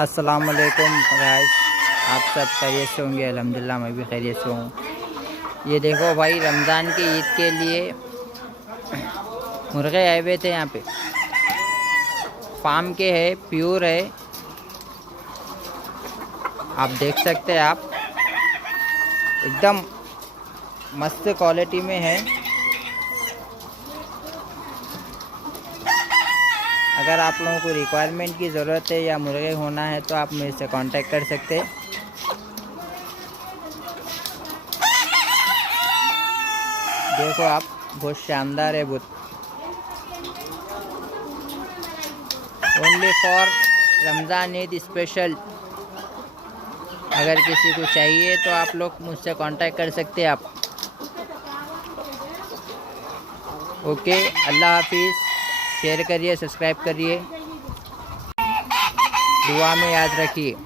अस्सलाम वालेकुम गाइस, आप सब खैरियत से होंगे। अल्हम्दुलिल्लाह मैं भी खैरियत से हूँ। ये देखो भाई, रमज़ान की ईद के लिए मुर्गे आए हुए थे यहाँ पे। फार्म के है, प्योर है, आप देख सकते हैं। आप एकदम मस्त क्वालिटी में है। अगर आप लोगों को रिक्वायरमेंट की ज़रूरत है या मुर्गे होना है तो आप मेरे से कांटेक्ट कर सकते हैं। देखो आप, बहुत शानदार है, बहुत only for Ramzan Eid special. अगर किसी को चाहिए तो आप लोग मुझसे कांटेक्ट कर सकते हैं आप। ओके, अल्लाह हाफिज़। शेयर करिए, सब्सक्राइब करिए, दुआ में याद रखिए।